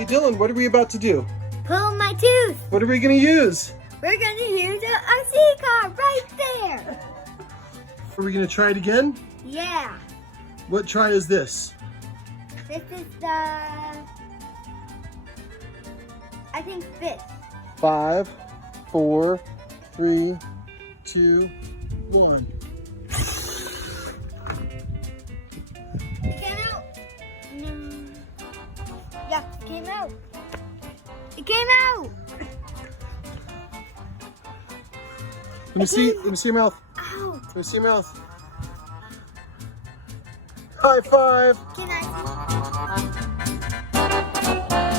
Hey Dylan, what are we about to do? Pull my tooth. What are we gonna use? We're gonna use a RC car right there. Are we gonna try it again? Yeah. What try is this? This is the, I think this. 5, 4, 3, 2, 1. It came out. Yeah, it came out. It came out. Let me see your mouth. Ow. Let me see your mouth. High five. Can I see?